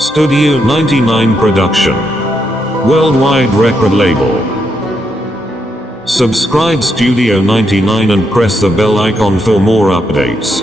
Studio 99 Production. Worldwide record label. Subscribe Studio 99 and press the bell icon for more updates.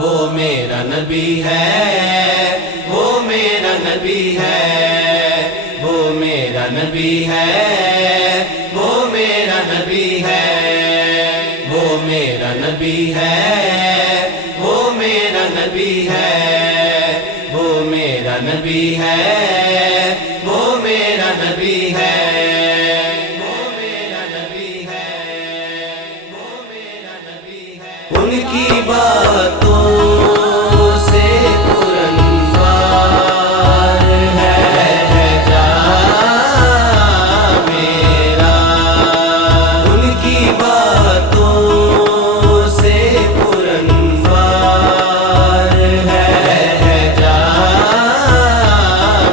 وہ میرا نبی ہے، وہ میرا نبی ہے، وہ میرا نبی ہے، وہ میرا نبی ہے، وہ میرا نبی ہے، وہ میرا نبی ہے، وہ میرا نبی ہے، وہ میرا نبی ہے، وہ میرا نبی ہے، وہ میرا نبی ہے۔ ان کی باتوں سے پرانوار ہے جا میرا، ان کی باتوں سے پرانوار ہے جا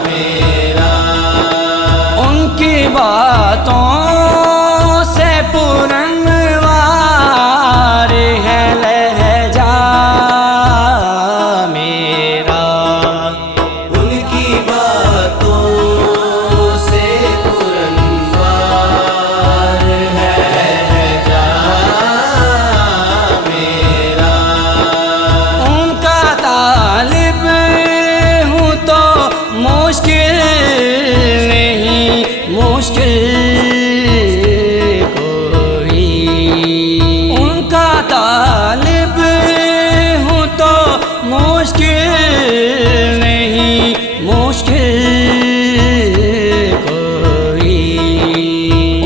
میرا، ان کی باتوں سے پرانوار ہے لہجہ میرا، ان کی باتوں سے پرانوار ہے جا میرا، ان کا طالب ہوں تو مشکل نہیں، مشکل کوئی، ان کا طالب ہوں تو مشکل نہیں، مشکل کوئی،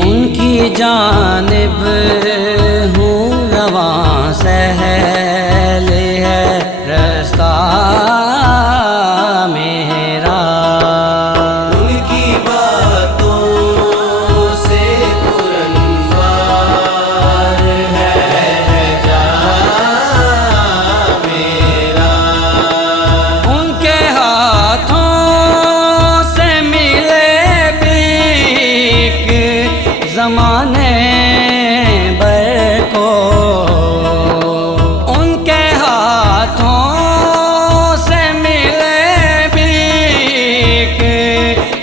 ان کی جانب ہوں رواں سہل ہے رستہ میرا، ان کی باتوں سے پرانوار ہے جا میرا، ان کے ہاتھوں سے ملے بھیک زمانے بھر کو، ان کے ہاتھوں سے ملے بھیک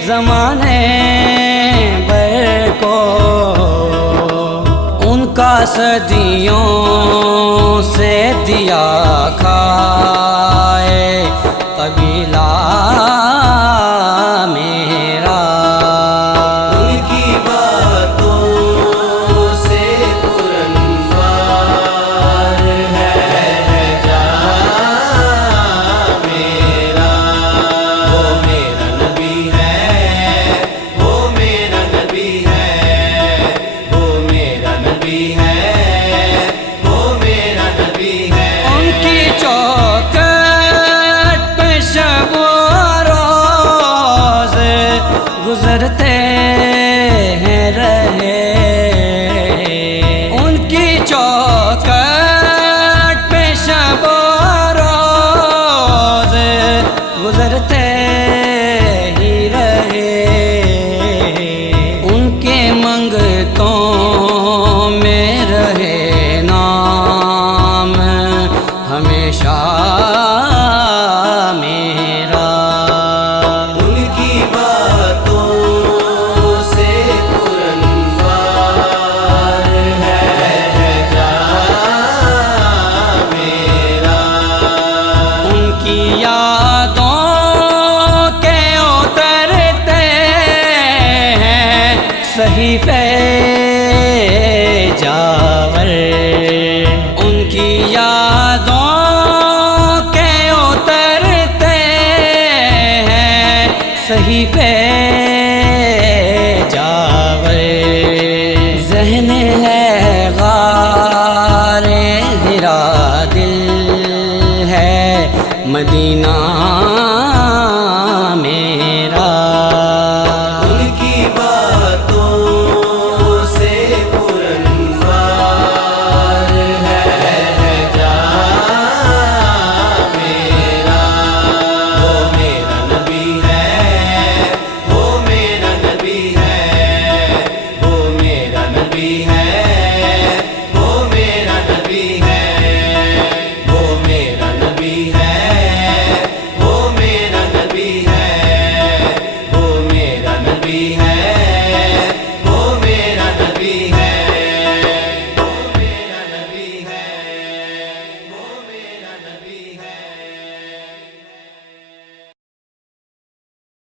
زمانے بھر کو، ان کا صدیوں سے دیا کھائے قبیلہ میرا، ان کی باتوں سے پرانوار ہے جا میرا، وہ میرا نبی ہے، وہ میرا نبی ہے، وہ میرا نبی ہے، وہ میرا نبی ہے، ان کی چوکھٹ پہ شب و روز گزرتے ہیں رہے، ان کی چوکھٹ پہ شب و روز گزرتے ہی رہے، ان کے منگتوں میں رہے نام ہمیشہ میرا، ان کی باتوں سے پرانوار ہے جا میرا، ان کی یادوں کے اترتے ہیں صحیفے جاور، ان کی یادوں کے اترتے ہیں صحیفے جاور، ذہن ہے غار ہرا دل ہے مدینہ